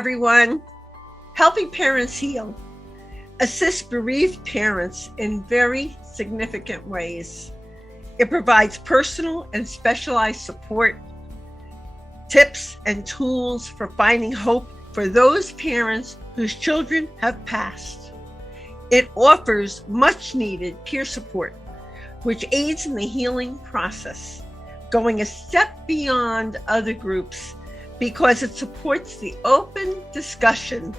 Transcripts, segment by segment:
everyone. Helping Parents Heal assists bereaved parents in very significant ways. It provides personal and specialized support, tips and tools for finding hope for those parents whose children have passed. It offers much needed peer support, which aids in the healing process, going a step beyond other groups because it supports the open discussion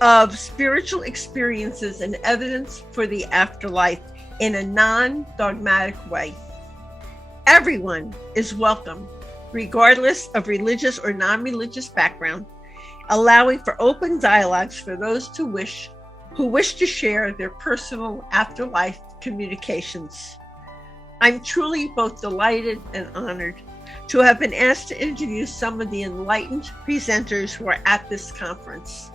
of spiritual experiences and evidence for the afterlife in a non-dogmatic way. Everyone is welcome, regardless of religious or non-religious background, allowing for open dialogues for those who wish to share their personal afterlife communications. I'm truly both delighted and honored to have been asked to interview some of the enlightened presenters who are at this conference.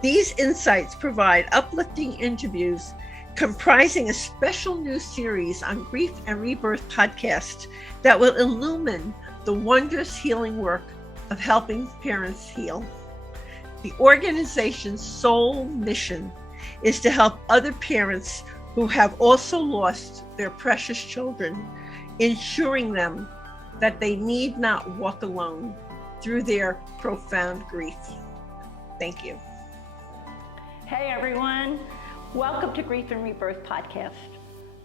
These insights provide uplifting interviews comprising a special new series on Grief and Rebirth podcast that will illumine the wondrous healing work of helping parents heal. The organization's sole mission is to help other parents who have also lost their precious children, ensuring them that they need not walk alone through their profound grief. Thank you. Hey everyone, welcome to Grief and Rebirth podcast.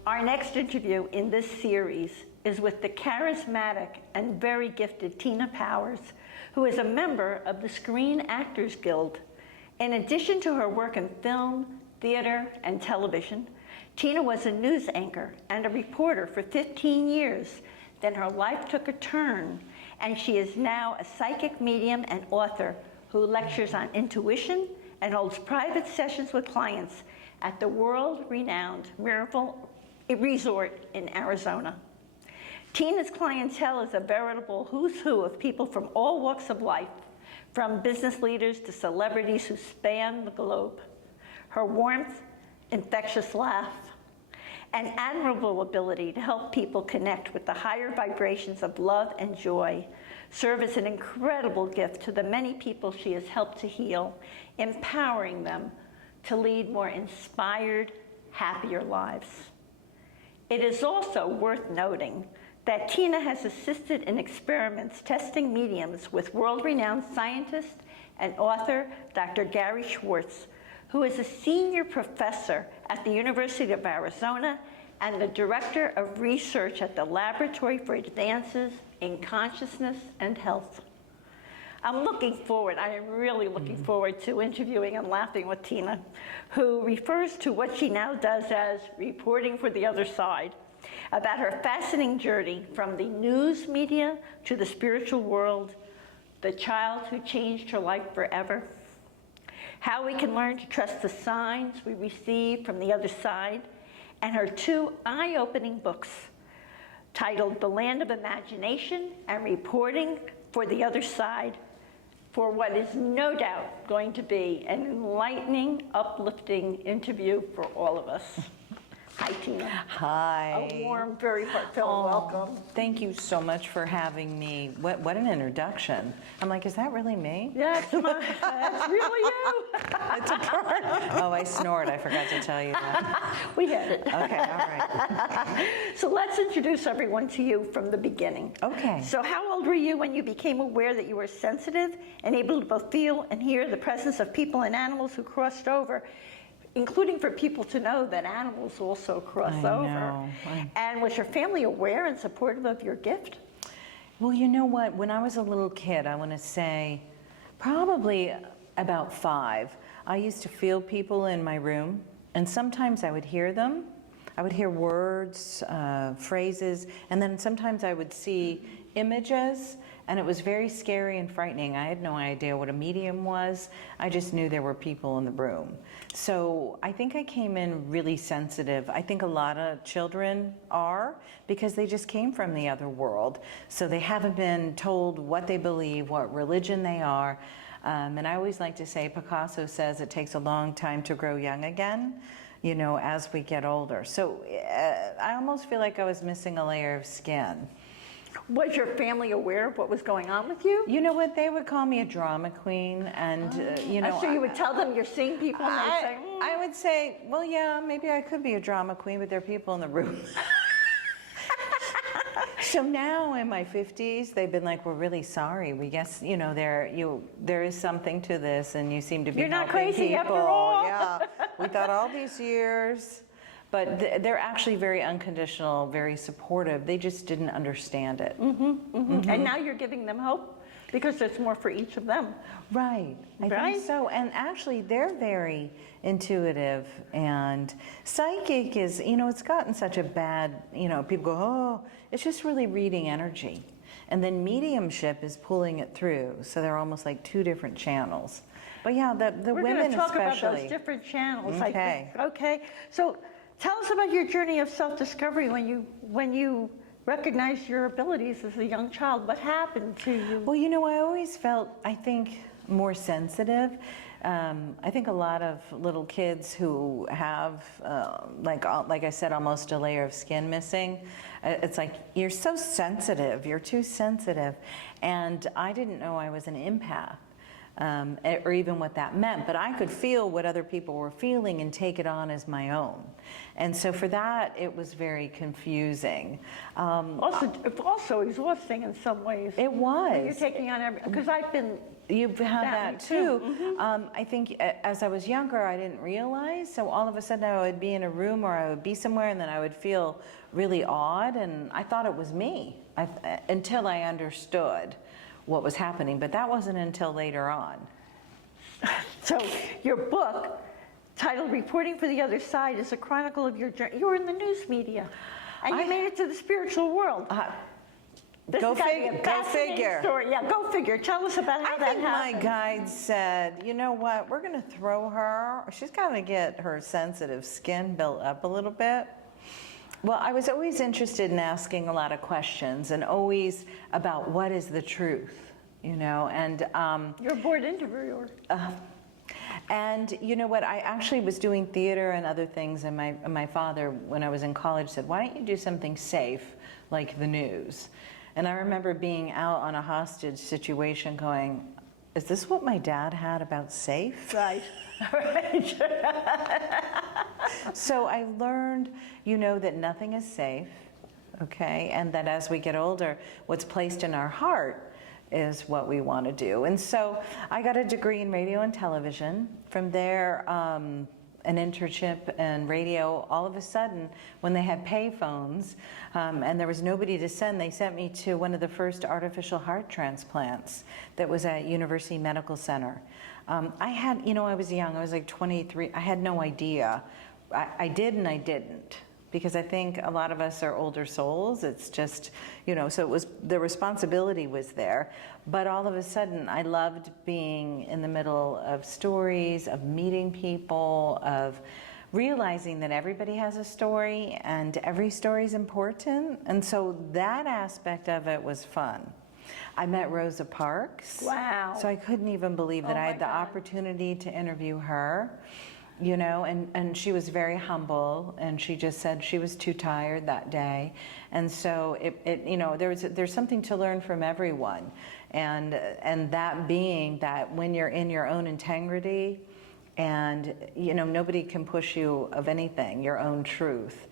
Our next interview in this series is with the charismatic and very gifted Tina Powers, who is a member of the Screen Actors Guild. In addition to her work in film, theater, and television, Tina was a news anchor and a reporter for 15 years. Then her life took a turn, and she is now a psychic medium and author who lectures on intuition and holds private sessions with clients at the world-renowned Miraval Resort in Arizona. Tina's clientele is a veritable who's who of people from all walks of life, from business leaders to celebrities who span the globe. Her warmth, infectious laugh, and admirable ability to help people connect with the higher vibrations of love and joy serve as an incredible gift to the many people she has helped to heal, empowering them to lead more inspired, happier lives. It is also worth noting that Tina has assisted in experiments testing mediums with world-renowned scientist and author Dr. Gary Schwartz, who is a senior professor at the University of Arizona and the director of research at the Laboratory for Advances in Consciousness and Health. I am really looking forward to interviewing and laughing with Tina, who refers to what she now does as reporting for the other side, about her fascinating journey from the news media to the spiritual world, the child who changed her life forever, how we can learn to trust the signs we receive from the other side, and her two eye-opening books titled The Land of Imagination and Reporting for the Other Side, for what is no doubt going to be an enlightening, uplifting interview for all of us. Hi, Tina. Hi. A warm, very heartfelt welcome. Thank you so much for having me. What an introduction. I'm like, is that really me? Yeah, it's really you. It's a part. Oh, I snored. I forgot to tell you that. We had it. Okay, all right. So let's introduce everyone to you from the beginning. Okay. So how old were you when you became aware that you were sensitive and able to both feel and hear the presence of people and animals who crossed over, including for people to know that animals also cross over? Know. And was your family aware and supportive of your gift? Well, you know what? When I was a little kid, I want to say probably about 5, I used to feel people in my room, and sometimes I would hear them. I would hear words, phrases, and then sometimes I would see images, and it was very scary and frightening. I had no idea what a medium was. I just knew there were people in the room. So I think I came in really sensitive. I think a lot of children are, because they just came from the other world. So they haven't been told what they believe, what religion they are. And I always like to say, Picasso says it takes a long time to grow young again, you know, as we get older. So I almost feel like I was missing a layer of skin. Was your family aware of what was going on with you? You know what? They would call me a drama queen, and you know. So you would tell them you're seeing people, and they'd say, I would say, well, yeah, maybe I could be a drama queen, but there are people in the room. So now in my 50s, they've been like, we're really sorry. We guess, you know, there is something to this, and you seem to be You're not helping crazy people. after all. Yeah, we thought all these years. But they're actually very unconditional, very supportive. They just didn't understand it. And now you're giving them hope because there's more for each of them. Right, I think so. And actually, they're very intuitive, and psychic is, you know, it's gotten such a bad, you know, people go, oh, it's just really reading energy. And then mediumship is pulling it through. So they're almost like two different channels. But yeah, the We're women going to talk especially. about those different channels. I Okay. think. Okay. So tell us about your journey of self-discovery when you recognized your abilities as a young child. What happened to you? Well, you know, I always felt, I think, more sensitive. I think a lot of little kids who have, like I said, almost a layer of skin missing, it's like, you're so sensitive, you're too sensitive. And I didn't know I was an empath. Or even what that meant, but I could feel what other people were feeling and take it on as my own. And so for that, it was very confusing. Also exhausting in some ways. It was. You're taking on because I've been. You've had that too. I think as I was younger, I didn't realize. So all of a sudden, I would be in a room or I would be somewhere, and then I would feel really odd, and I thought it was me until I understood what was happening, but that wasn't until later on. So your book, titled Reporting for the Other Side, is a chronicle of your journey. You were in the news media, and you made it to the spiritual world. Go figure. Story. Yeah, go figure. Tell us about how that happened. I think my guide said, you know what, we're gonna throw her, she's gotta get her sensitive skin built up a little bit. Well, I was always interested in asking a lot of questions, and always about what is the truth, you know, and you're a board interviewer. And you know what, I actually was doing theater and other things, and my father, when I was in college, said, why don't you do something safe like the news? And I remember being out on a hostage situation going, is this what my dad had about safe? Right. Right. So I learned, you know, that nothing is safe, okay? And that as we get older, what's placed in our heart is what we want to do. And so I got a degree in radio and television. From there, an internship in radio. All of a sudden, when they had pay phones and there was nobody to send, they sent me to one of the first artificial heart transplants that was at University Medical Center. I had, you know, I was young, I was like 23, I had no idea. I did and I didn't, because I think a lot of us are older souls. It's just, you know, so it was, the responsibility was there. But all of a sudden, I loved being in the middle of stories, of meeting people, of realizing that everybody has a story and every story is important. And so that aspect of it was fun. I met Rosa Parks. Wow. So I couldn't even believe that I had the opportunity to interview her. You know, and she was very humble, and she just said she was too tired that day. And so it you know, there's something to learn from everyone, and that being that when you're in your own integrity, and you know, nobody can push you of anything, your own truth.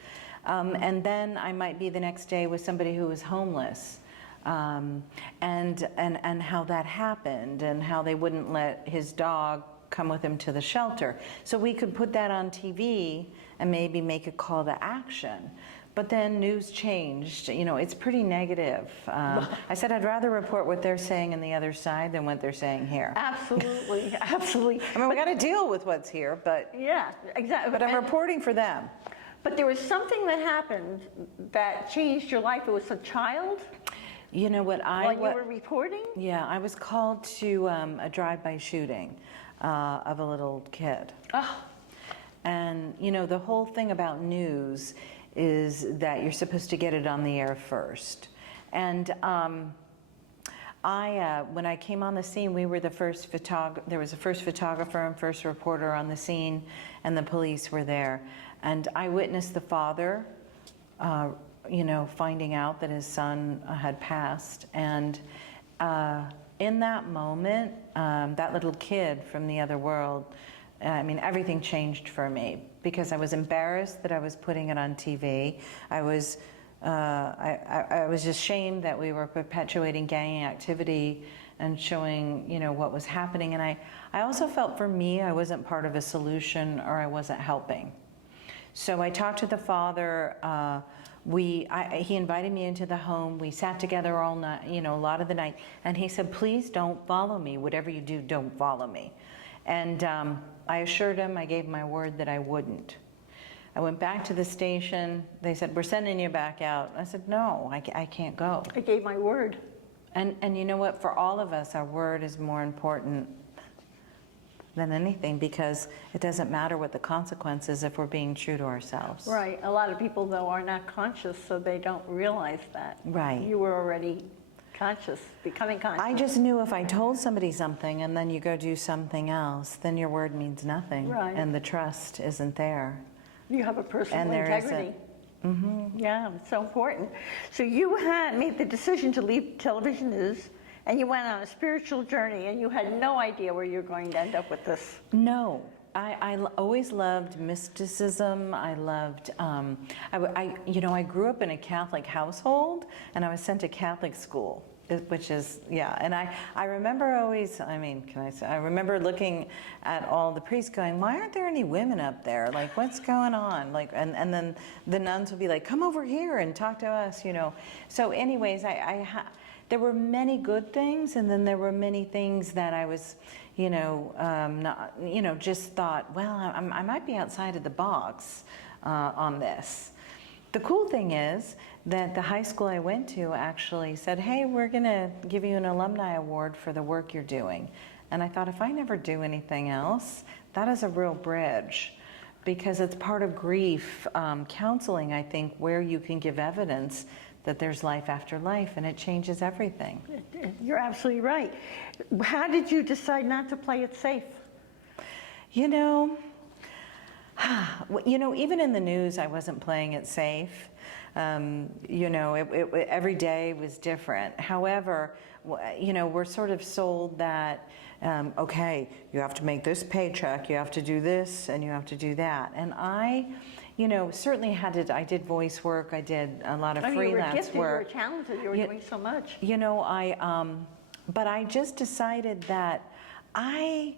And then I might be the next day with somebody who was homeless, and how that happened, and how they wouldn't let his dog come with him to the shelter. So we could put that on TV and maybe make a call to action. But then news changed. You know, it's pretty negative. I said I'd rather report what they're saying on the other side than what they're saying here. Absolutely, absolutely. I mean, we got to deal with what's here, but yeah, exactly. But I'm reporting for them. But there was something that happened that changed your life. It was a child. You know what While you were reporting? Yeah, I was called to a drive-by shooting of a little kid. Oh. And you know, the whole thing about news is that you're supposed to get it on the air first. And when I came on the scene, we were the first there was the first photographer and first reporter on the scene, and the police were there. And I witnessed the father finding out that his son had passed. And in that moment, that little kid from the other world, everything changed for me, because I was embarrassed that I was putting it on TV. I was just ashamed that we were perpetuating gang activity and showing, what was happening. And I also felt, for me, I wasn't part of a solution, or I wasn't helping. So I talked to the father. He invited me into the home. We sat together all night, a lot of the night. And he said, please don't follow me. Whatever you do, don't follow me. And I assured him, I gave my word that I wouldn't. I went back to the station. They said, we're sending you back out. I said, no, I can't go. I gave my word. And you know what? For all of us, our word is more important than anything, because it doesn't matter what the consequences if we're being true to ourselves. Right. A lot of people, though, are not conscious, so they don't realize that. Right. You were already conscious, becoming conscious. I just knew if I told somebody something and then you go do something else, then your word means nothing. Right. And the trust isn't there. You have a personal And there integrity. Yeah, it's so important. So you had made the decision to leave television news, and you went on a spiritual journey, and you had no idea where you were going to end up with this. No. I always loved mysticism. I loved, I grew up in a Catholic household, and I was sent to Catholic school, which is, and I remember always, I remember looking at all the priests going, why aren't there any women up there? Like, what's going on? Like, and then the nuns would be like, come over here and talk to us, So anyways, there were many good things, and then there were many things that I was, just thought, well, I might be outside of the box on this. The cool thing is that the high school I went to actually said, hey, we're going to give you an alumni award for the work you're doing. And I thought, if I never do anything else, that is a real bridge, because it's part of grief counseling, I think, where you can give evidence that there's life after life, and it changes everything. You're absolutely right. How did you decide not to play it safe? Even in the news, I wasn't playing it safe. Every day was different. However, we're sort of sold that, okay, you have to make this paycheck, you have to do this, and you have to do that. And I certainly I did voice work, I did a lot of freelance you were gifted, work. You were talented, you were doing so much. But I just decided that I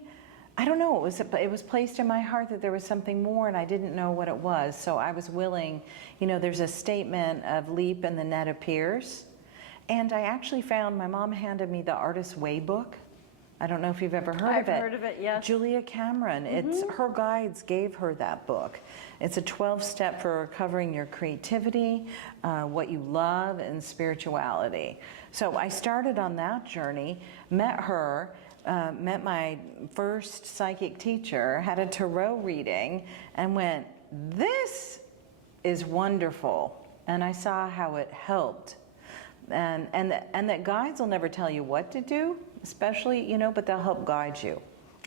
don't know, it was placed in my heart that there was something more, and I didn't know what it was. So I was willing, there's a statement of leap and the net appears. And I actually found, my mom handed me the Artist's Way book. I don't know if you've ever heard of it. I've heard of it, yes. Julia Cameron, her guides gave her that book. It's a 12-step for recovering your creativity, what you love, and spirituality. So I started on that journey, met her, met my first psychic teacher, had a tarot reading, and went, this is wonderful. And I saw how it helped. And that guides will never tell you what to do, especially, but they'll help guide you.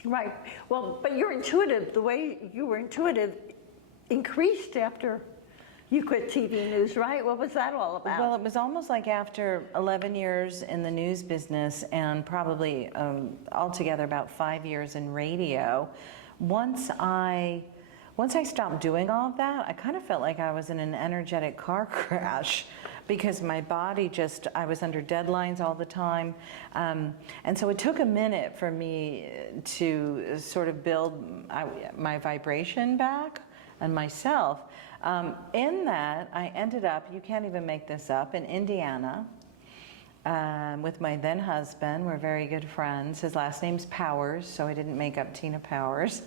Right. Well, but you're intuitive. The way you were intuitive increased after you quit TV news, right? What was that all about? Well, it was almost like after 11 years in the news business, and probably altogether about 5 years in radio. Once I stopped doing all of that, I kind of felt like I was in an energetic car crash, because my body I was under deadlines all the time. And so it took a minute for me to sort of build my vibration back and myself. In that, I ended up, you can't even make this up, in Indiana with my then husband. We're very good friends. His last name's Powers, so I didn't make up Tina Powers.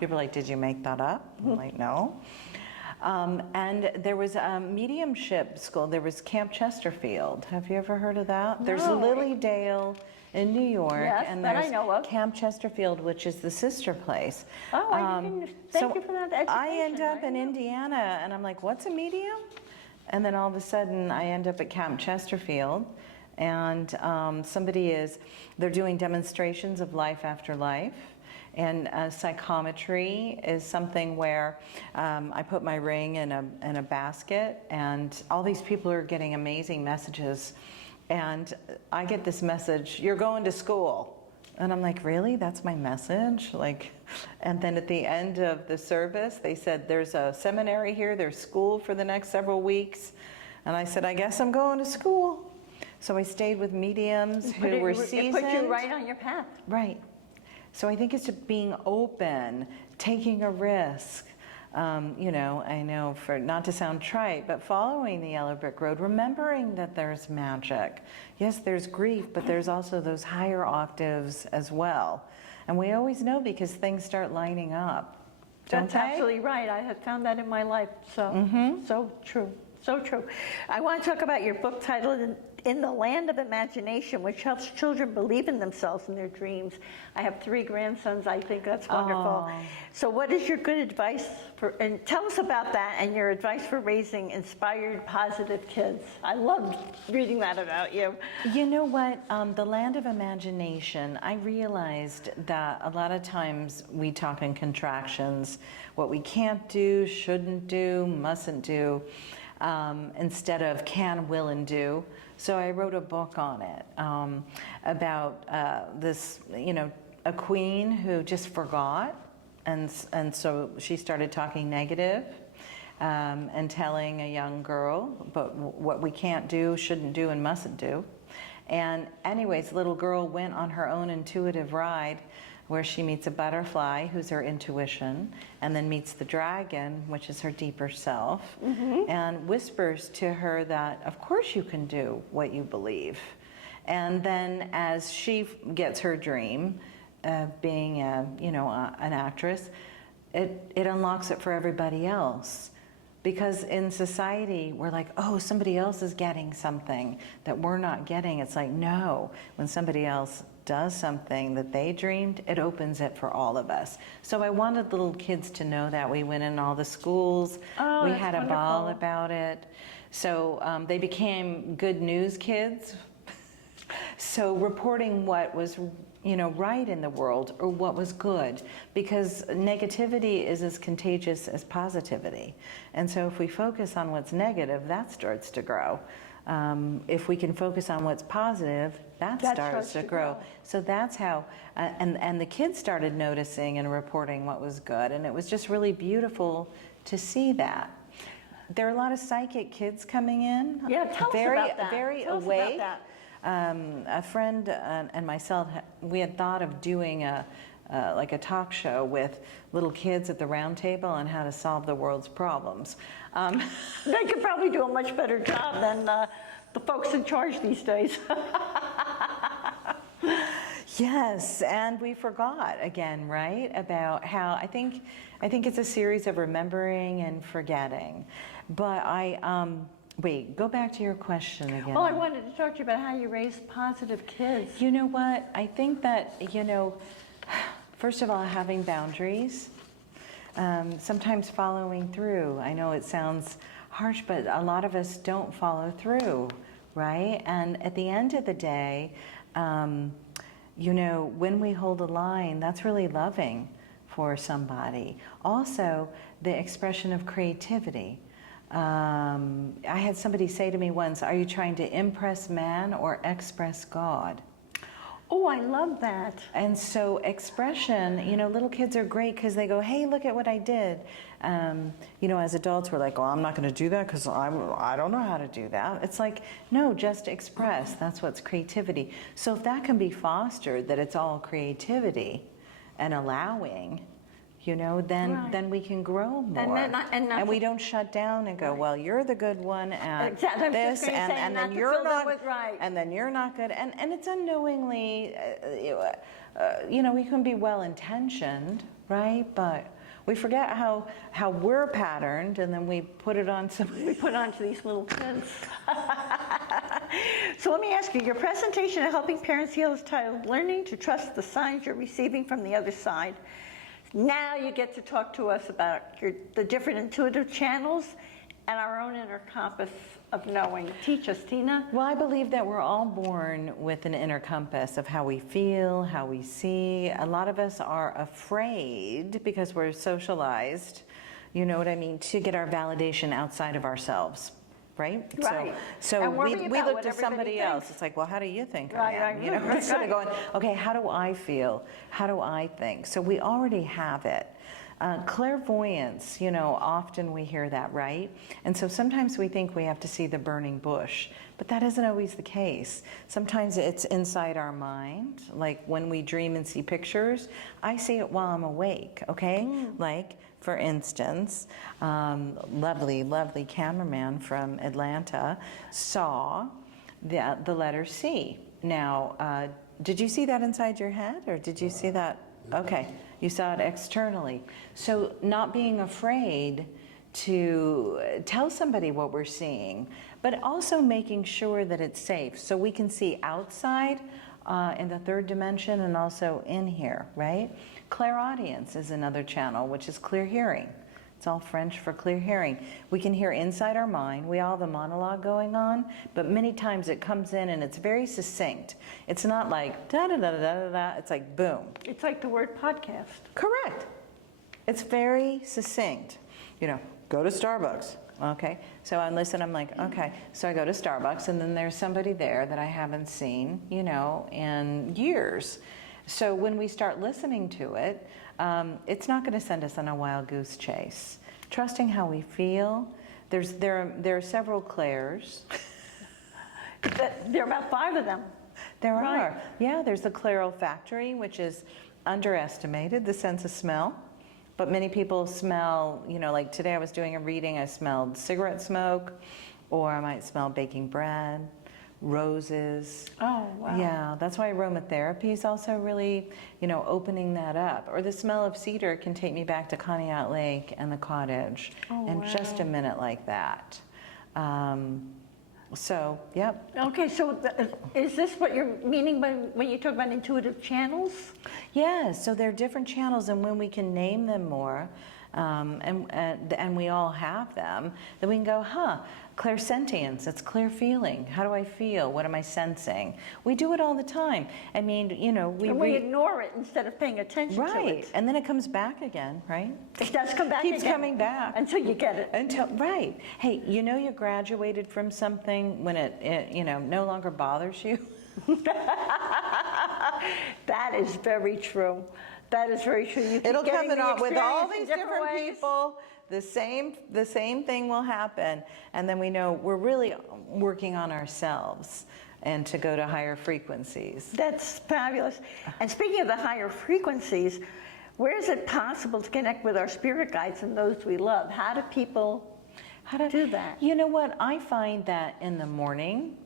People are like, did you make that up? I'm like, no. And there was a mediumship school. There was Camp Chesterfield. Have you ever heard of that? No. There's Lilydale in New York, yes, and that there's I know of. Camp Chesterfield, which is the sister place. Oh, I didn't. Thank you for that education. I end up in Indiana, and I'm like, what's a medium? And then all of a sudden, I end up at Camp Chesterfield, and they're doing demonstrations of life after life. And psychometry is something where I put my ring in a basket, and all these people are getting amazing messages. And I get this message, "You're going to school." And I'm like, really? That's my message? Like, and then at the end of the service, they said, "There's a seminary here, there's school for the next several weeks." And I said, "I guess I'm going to school." So I stayed with mediums who were seasoned. It put you right on your path. Right. So I think it's being open, taking a risk. You know, I know, for not to sound trite, but following the yellow brick road, remembering that there's magic. Yes, there's grief, but there's also those higher octaves as well. And we always know because things start lining up. That's absolutely right. I have found that in my life. So, so true. So true. I want to talk about your book titled In the Land of Imagination, which helps children believe in themselves and their dreams. I have 3 grandsons. I think that's wonderful. Aww. So what is your good advice for, and tell us about that and your advice for raising inspired, positive kids. I loved reading that about you. You know what, the land of imagination, I realized that a lot of times we talk in contractions, what we can't do, shouldn't do, mustn't do, instead of can, will, and do. So I wrote a book on it about this, you know, a queen who just forgot, and so she started talking negative and telling a young girl about what we can't do, shouldn't do, and mustn't do. And anyways, little girl went on her own intuitive ride where she meets a butterfly, who's her intuition, and then meets the dragon, which is her deeper self, and whispers to her that, of course you can do what you believe. And then as she gets her dream of being an actress, it unlocks it for everybody else. Because in society, we're like, oh, somebody else is getting something that we're not getting. It's like, no, when somebody else does something that they dreamed, it opens it for all of us. So I wanted little kids to know that. We went in all the schools. We had a ball about it. So they became good news kids. So reporting what was, you know, right in the world, or what was good, because negativity is as contagious as positivity. And so if we focus on what's negative, that starts to grow. If we can focus on what's positive, that starts to grow. So that's how, and the kids started noticing and reporting what was good, and it was just really beautiful to see that. There are a lot of psychic kids coming in. Yeah, tell us about that. Very tell awake. Us about that. A friend and myself, we had thought of doing like a talk show with little kids at the round table on how to solve the world's problems. They could probably do a much better job than the folks in charge these days. Yes, and we forgot again, right? About how I think it's a series of remembering and forgetting. But wait, go back to your question again. Well, I wanted to talk to you about how you raise positive kids. You know what? I think that, you know, first of all, having boundaries, sometimes following through. I know it sounds harsh, but a lot of us don't follow through, right? And at the end of the day, you know, when we hold a line, that's really loving for somebody. Also, the expression of creativity. I had somebody say to me once, "Are you trying to impress man or express God?" Oh, I love that. And so expression, you know, little kids are great because they go, "Hey, look at what I did." You know, as adults, we're like, "Oh, I'm not going to do that because I don't know how to do that." It's like, no, just express. That's what's creativity. So if that can be fostered, that it's all creativity and allowing, you know, then we can grow more. And we don't shut down and go, "Well, you're the good one at this, and then you're not right. And then you're not good." And it's unknowingly, you know, we can be well intentioned, right? But we forget how we're patterned, and then we put it on We put it onto these little kids. So let me ask you, your presentation of Helping Parents Heal is titled "Learning to Trust the Signs You're Receiving from the Other Side." Now you get to talk to us about the different intuitive channels and our own inner compass of knowing. Teach us, Tina. Well, I believe that we're all born with an inner compass of how we feel, how we see. A lot of us are afraid because we're socialized, you know what I mean, to get our validation outside of ourselves. Right? Right. So And we worry look about to what somebody everybody else. thinks. It's like, well, how do you think Right, I am? right, You know, right, instead of right. going, okay, how do I feel? How do I think? So we already have it. Clairvoyance, you know, often we hear that, right? And so sometimes we think we have to see the burning bush, but that isn't always the case. Sometimes it's inside our mind, like when we dream and see pictures, I see it while I'm awake, okay? Like, for instance, lovely cameraman from Atlanta saw the letter C. Now, did you see that inside your head, or did you see that? Okay, you saw it externally. So not being afraid to tell somebody what we're seeing, but also making sure that it's safe. So we can see outside in the third dimension and also in here, right? Clairaudience is another channel, which is clear hearing. It's all French for clear hearing. We can hear inside our mind. We all have a monologue going on, but many times it comes in and it's very succinct. It's not like da da da da da da. It's like boom. It's like the word podcast. Correct. It's very succinct. You know, go to Starbucks. Okay, so I listen, I'm like, okay. So I go to Starbucks and then there's somebody there that I haven't seen, you know, in years. So when we start listening to it, it's not going to send us on a wild goose chase. Trusting how we feel. There are several clairs. There are about 5 of them. There Right. are. Yeah, there's the clair olfactory, which is underestimated, the sense of smell. But many people smell, you know, like today I was doing a reading, I smelled cigarette smoke, or I might smell baking bread, roses. Oh, wow. Yeah, that's why aromatherapy is also really, you know, opening that up. Or the smell of cedar can take me back to Conneaut Lake and the cottage in just a minute like that. So, yep. Okay, so is this what you're meaning when you talk about intuitive channels? Yeah, so there are different channels, and when we can name them more, and we all have them, then we can go, clairsentience, it's clear feeling. How do I feel? What am I sensing? We do it all the time. I mean, you know, we ignore it instead of paying attention to it. Right, and then it comes back again, right? It does come back Keeps again. coming back. Until you get it. Right. Hey, you know you graduated from something when it you know, no longer bothers you? That is very true. That is very true. You keep It'll come getting the in with all experience these in different ways. people. The same thing will happen, and then we know we're really working on ourselves and to go to higher frequencies. That's fabulous. And speaking of the higher frequencies, where is it possible to connect with our spirit guides and those we love? How do people do that? You know what? I find that in the morning,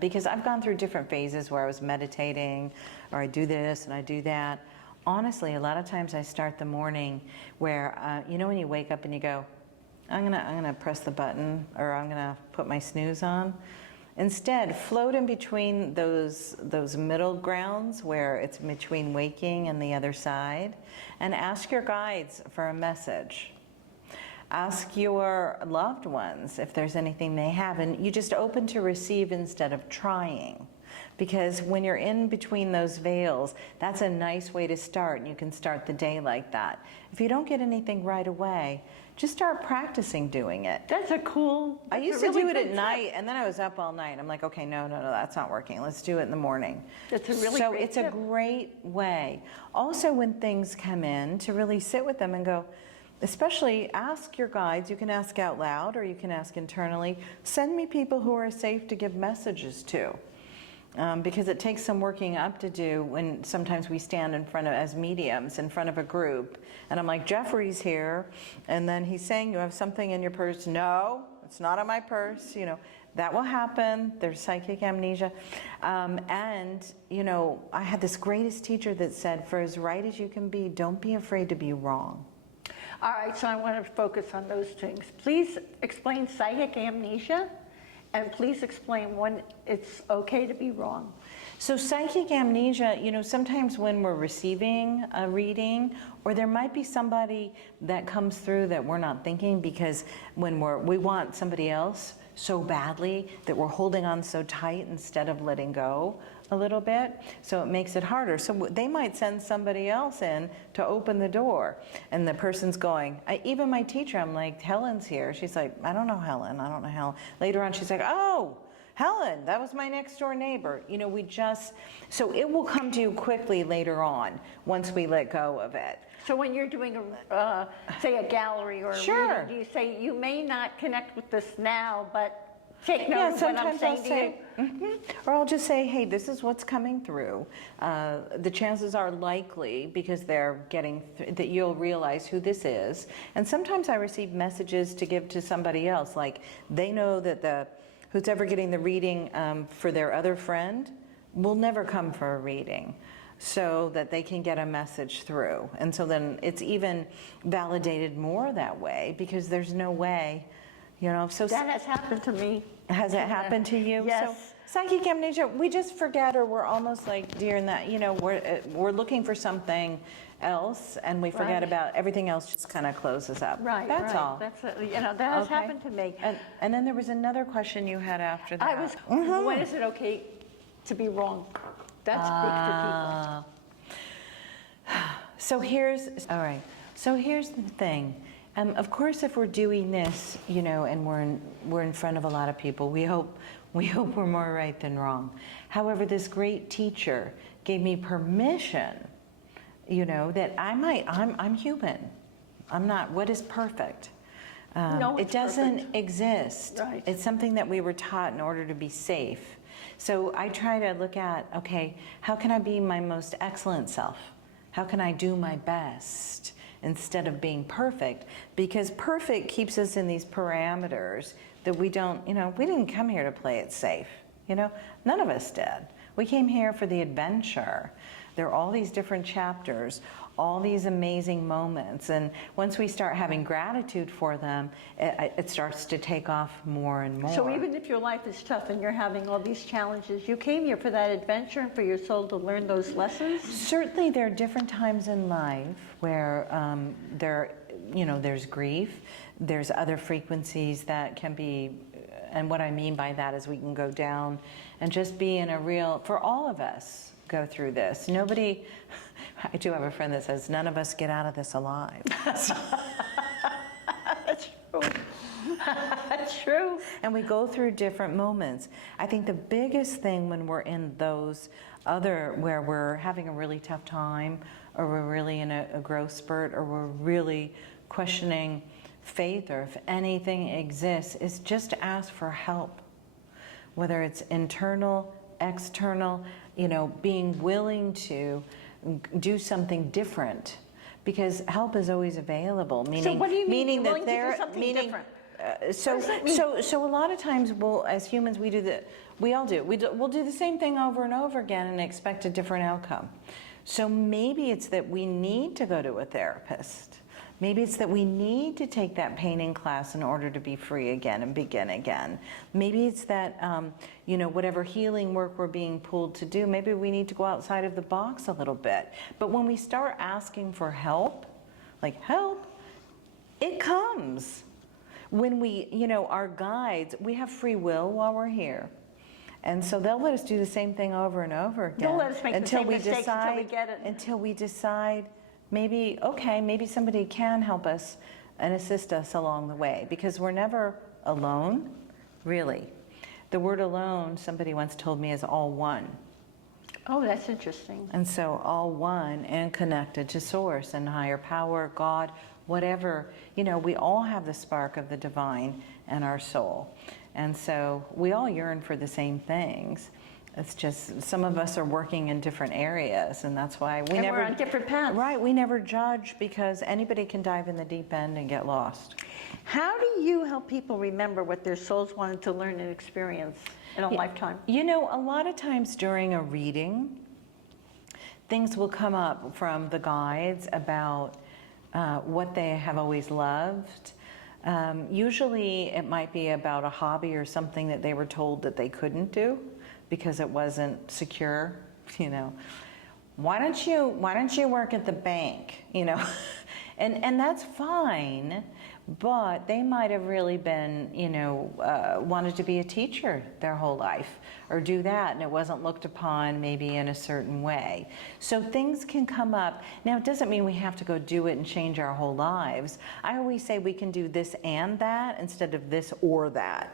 because I've gone through different phases where I was meditating, or I do this and I do that. Honestly, a lot of times I start the morning where, you know, when you wake up and you go, I'm gonna press the button, or I'm gonna put my snooze on. Instead, float in between those middle grounds where it's between waking and the other side, and ask your guides for a message. Ask your loved ones if there's anything they have, and you just open to receive instead of trying. Because when you're in between those veils, that's a nice way to start, and you can start the day like that. If you don't get anything right away, just start practicing doing it. That's a cool. I used to do it at night, and then I was up all night. I'm like, okay, no, that's not working. Let's do it in the morning. That's a really so great it's tip. a great way. Also, when things come in, to really sit with them and go, especially ask your guides. You can ask out loud, or you can ask internally. Send me people who are safe to give messages to. Because it takes some working up to do when sometimes we stand in front of, as mediums, in front of a group. And I'm like, Jeffrey's here. And then he's saying, you have something in your purse. No, it's not in my purse. You know, that will happen. There's psychic amnesia. And, you know, I had this greatest teacher that said, for as right as you can be, don't be afraid to be wrong. All right, so I want to focus on those things. Please explain psychic amnesia, and please explain when it's okay to be wrong. So psychic amnesia, sometimes when we're receiving a reading, or there might be somebody that comes through that we're not thinking, because when we want somebody else so badly that we're holding on so tight instead of letting go a little bit, so it makes it harder. So they might send somebody else in to open the door, and the person's going, even my teacher, I'm like, Helen's here. She's like, I don't know Helen, I don't know Helen. Later on she's like, oh, Helen, that was my next door neighbor. So it will come to you quickly later on once we let go of it. So when you're doing say a gallery or a reading, do you say, you may not connect with this now, but take note of what I'm saying to you? Or I'll just say, hey, this is what's coming through. The chances are likely, because they're getting, that you'll realize who this is. And sometimes I receive messages to give to somebody else, like they know that who's ever getting the reading for their other friend will never come for a reading, so that they can get a message through. And so then it's even validated more that way, because there's no way, so that has happened to me. Has it happened to you? Yes. So psychic amnesia, we just forget, or we're almost like deer in that, we're looking for something else, and we forget about everything else. Just kind of closes up. Right. That's all. That's that has happened to me. And then there was another question you had after that. I was. When is it okay to be wrong? That's big for people. So here's the thing. Of course, if we're doing this, and we're in front of a lot of people, we hope we're more right than wrong. However, this great teacher gave me permission, that I'm human. I'm not. What is perfect? No, it doesn't perfect. Exist. Right. It's something that we were taught in order to be safe. So I try to look at, okay, how can I be my most excellent self? How can I do my best instead of being perfect? Because perfect keeps us in these parameters that we don't, we didn't come here to play it safe. None of us did. We came here for the adventure. There are all these different chapters, all these amazing moments. And once we start having gratitude for them, it starts to take off more and more. So even if your life is tough and you're having all these challenges, you came here for that adventure and for your soul to learn those lessons? Certainly there are different times in life where there's grief, there's other frequencies that can be, and what I mean by that is we can go down and just be in a real, for all of us, go through this. I do have a friend that says, none of us get out of this alive. That's true. That's true. And we go through different moments. I think the biggest thing when we're in those where we're having a really tough time, or we're really in a growth spurt, or we're really questioning faith, or if anything exists, is just to ask for help. Whether it's internal, external, being willing to do something different, because help is always available. Meaning, so what do you mean? Meaning You're willing that to do something different? So a lot of times, as humans, we'll do the same thing over and over again and expect a different outcome. So maybe it's that we need to go to a therapist. Maybe it's that we need to take that painting class in order to be free again and begin again. Maybe it's that, whatever healing work we're being pulled to do, maybe we need to go outside of the box a little bit. But when we start asking for help, it comes. When we, our guides, we have free will while we're here. And so they'll let us do the same thing over and over again. They'll let us make the same mistakes until we get it. Until we decide, maybe somebody can help us and assist us along the way, because we're never alone, really. The word alone, somebody once told me, is all one. Oh, that's interesting. And so all one and connected to source and higher power, God, whatever, we all have the spark of the divine in our soul. And so we all yearn for the same things. It's just some of us are working in different areas, and that's why we're on different paths. Right, we never judge, because anybody can dive in the deep end and get lost. How do you help people remember what their souls wanted to learn and experience in a lifetime? A lot of times during a reading, things will come up from the guides about what they have always loved. Usually it might be about a hobby or something that they were told that they couldn't do because it wasn't secure, you know. Why don't you work at the bank, you know? And that's fine, but they might have really been, you know, wanted to be a teacher their whole life or do that, and it wasn't looked upon maybe in a certain way. So things can come up. Now, it doesn't mean we have to go do it and change our whole lives. I always say we can do this and that instead of this or that,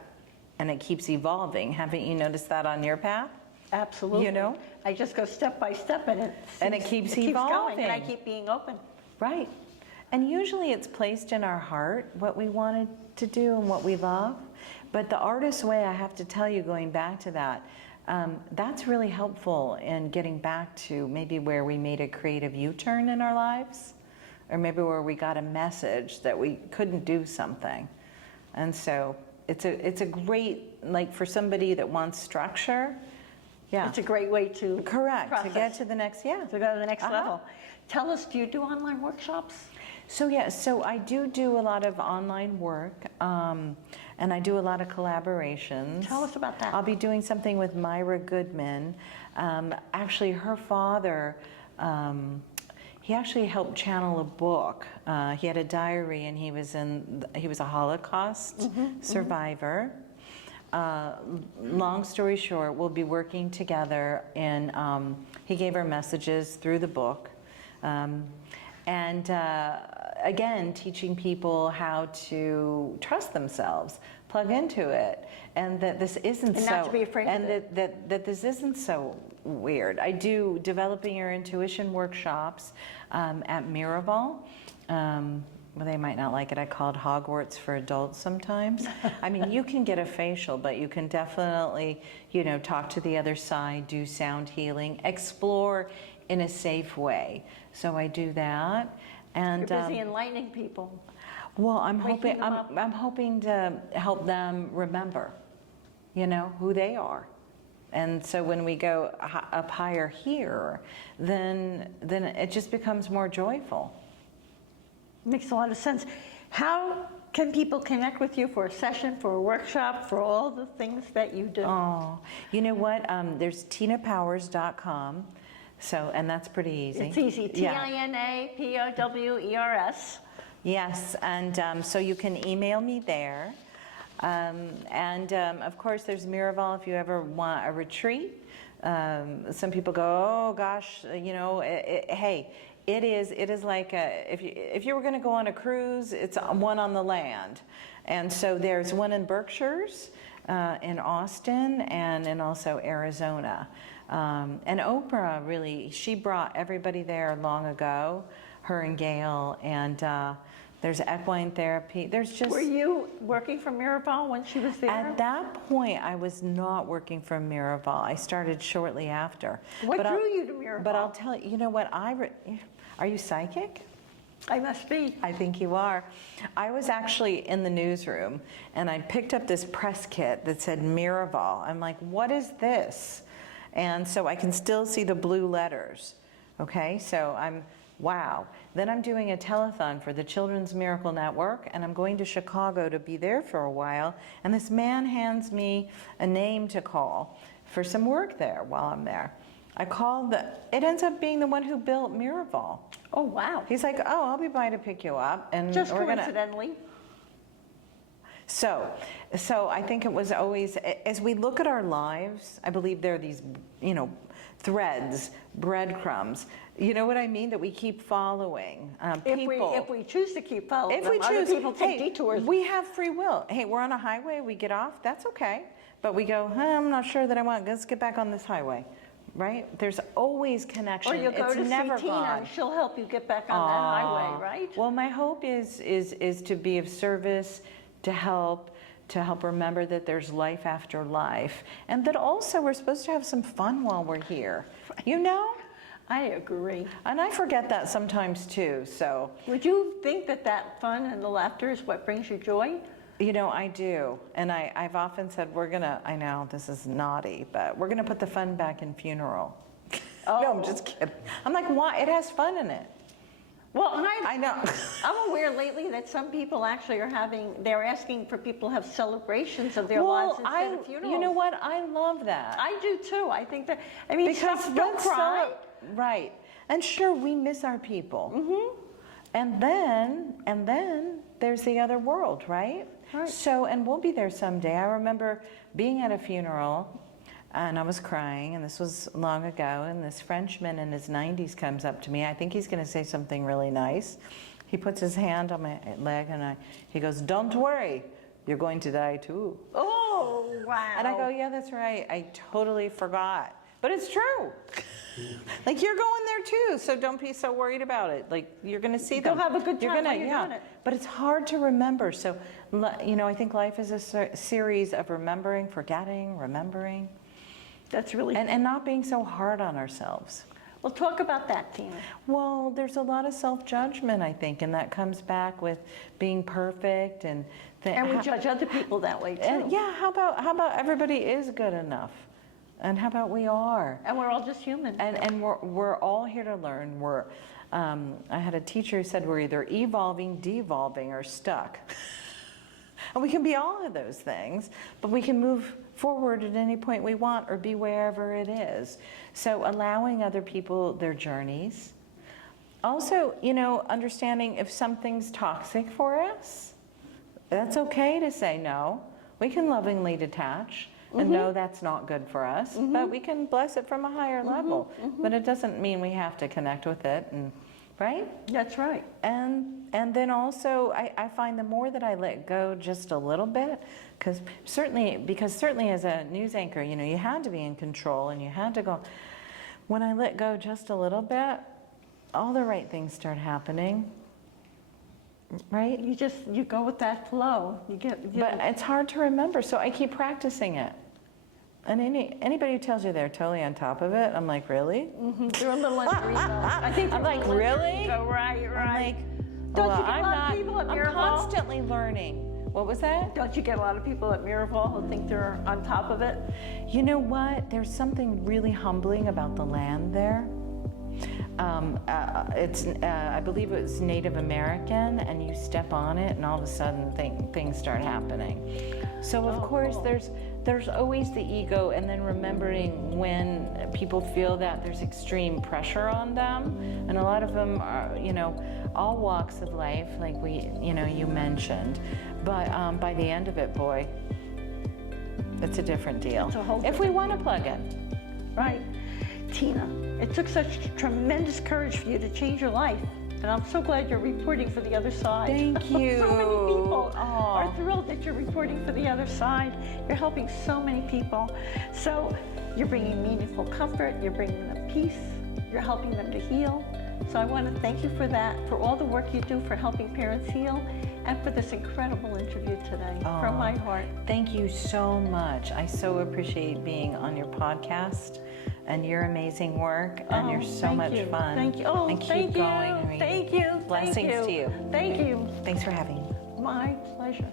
and it keeps evolving. Haven't you noticed that on your path? Absolutely. You know? I just go step by step, and it keeps going, evolving. and I keep being open. Right. And usually it's placed in our heart what we wanted to do and what we love. But the artist's way, I have to tell you, going back to that, that's really helpful in getting back to maybe where we made a creative U-turn in our lives, or maybe where we got a message that we couldn't do something. And so it's a great, like for somebody that wants structure, yeah. It's a great way to Correct, process, to get to the next, yeah. to go to the next level. Tell us, do you do online workshops? So yeah, so I do a lot of online work, and I do a lot of collaborations. Tell us about that. I'll be doing something with Myra Goodman. Actually, her father, he actually helped channel a book. He had a diary, and he was a Holocaust survivor. Long story short, we'll be working together, and he gave her messages through the book. And again, teaching people how to trust themselves, plug into it, and that this isn't and so, not to be afraid and of it. that this isn't so weird. I do developing your intuition workshops at Miraval. Well, they might not like it. I call it Hogwarts for adults sometimes. I mean, you can get a facial, but you can definitely, you know, talk to the other side, do sound healing, explore in a safe way. So I do that. And You're busy enlightening people. well, I'm waking hoping them up. I'm hoping to help them remember, you know, who they are. And so when we go up higher here, then it just becomes more joyful. Makes a lot of sense. How can people connect with you for a session, for a workshop, for all the things that you do? Oh, you know what? There's tinapowers.com. So, and that's pretty easy. It's easy. Yeah. TINAPOWERS. Yes, and so you can email me there. Of course, there's Miraval if you ever want a retreat. Some people go, oh gosh, you know, hey, it is like if you were going to go on a cruise, it's one on the land. And so there's one in Berkshires, in Austin, and also Arizona. And Oprah really, she brought everybody there long ago, her and Gail, and there's equine therapy. There's just... Were you working for Miraval when she was there? At that point, I was not working for Miraval. I started shortly after. What drew you to Miraval? But I'll tell you, you know what, are you psychic? I must be. I think you are. I was actually in the newsroom, and I picked up this press kit that said Miraval. I'm like, what is this? And so I can still see the blue letters. Okay, so wow. Then I'm doing a telethon for the Children's Miracle Network, and I'm going to Chicago to be there for a while, and this man hands me a name to call for some work there while I'm there. I called it ends up being the one who built Miraval. Oh, wow. He's like, oh, I'll be by to pick you up. And Just we're coincidentally. So I think it was always, as we look at our lives, I believe there are these, you know, threads, breadcrumbs, you know what I mean, that we keep following. If we choose to keep following if them, we other choose, people take detours. we have free will. Hey, we're on a highway, we get off, that's okay. But we go, I'm not sure that I want, let's get back on this highway, right? There's always connection. Or you'll go it's to never see Tina, gone. and she'll help you get back on that highway, right? Well, my hope is to be of service, to help remember that there's life after life, and that also we're supposed to have some fun while we're here. You know? I agree. And I forget that sometimes too, so. Would you think that fun and the laughter is what brings you joy? You know, I do. And I've often said, I know this is naughty, but we're gonna put the fun back in funeral. Oh. No, I'm just kidding. I'm like, why? It has fun in it. Well, and I know. I'm aware lately that some people actually they're asking for people to have celebrations of their lives instead of funerals. You know what? I love that. I do too. I think that, I mean, Because don't cry. Right. And sure, we miss our people. Mm-hmm. And then there's the other world, right? Right. So, and we'll be there someday. I remember being at a funeral and I was crying, and this was long ago, and this Frenchman in his 90s comes up to me. I think he's going to say something really nice. He puts his hand on my leg and he goes, "Don't worry, you're going to die too." Oh, wow. And I go, "Yeah, that's right. I totally forgot." But it's true. Like, you're going there too, so don't be so worried about it. Like, you're going to see them. Go have a good time while you're doing it. But it's hard to remember. So, you know, I think life is a series of remembering, forgetting, remembering. That's really And not being so hard on ourselves. Well, talk about that, Tina. Well, there's a lot of self-judgment, I think, and that comes back with being perfect and we judge other people that way too. And yeah, how about everybody is good enough? And how about we are? And we're all just human. And we're all here to learn. I had a teacher who said we're either evolving, devolving, or stuck. And we can be all of those things, but we can move forward at any point we want or be wherever it is. So allowing other people their journeys. Also, you know, understanding if something's toxic for us, that's okay to say no. We can lovingly detach and know that's not good for us, but we can bless it from a higher level. But it doesn't mean we have to connect with it, and right? That's right. And then also, I find the more that I let go just a little bit, because certainly as a news anchor, you know, you had to be in control and you had to go. When I let go just a little bit, all the right things start happening, right? You go with that flow. But it's hard to remember, so I keep practicing it. And anybody who tells you they're totally on top of it, I'm like, really? They're a little in your ego. I think I'm like, really? Right. I'm like, Don't well, you get a lot of people at I'm Miraval? constantly learning. What was that? Don't you get a lot of people at Miraval who think they're on top of it? You know what? There's something really humbling about the land there. I believe it was Native American, and you step on it, and all of a sudden things start happening. So of course, cool. there's always the ego, and then remembering when people feel that there's extreme pressure on them, and a lot of them are, you know, all walks of life, like you mentioned. But by the end of it, boy, it's a different deal. It's a whole if we want to plug in. Right. Tina, it took such tremendous courage for you to change your life. And I'm so glad you're reporting for the other side. Thank you. So many people are thrilled that you're reporting for the other side. You're helping so many people. So you're bringing meaningful comfort, you're bringing them peace, you're helping them to heal. So I want to thank you for that, for all the work you do for helping parents heal, and for this incredible interview today, from my heart. Thank you so much. I so appreciate being on your podcast and your amazing work, and you're so much fun. Thank you. Oh, and keep thank going. you. Thank you. Blessings to you. Thank you. Thanks for having me. My pleasure.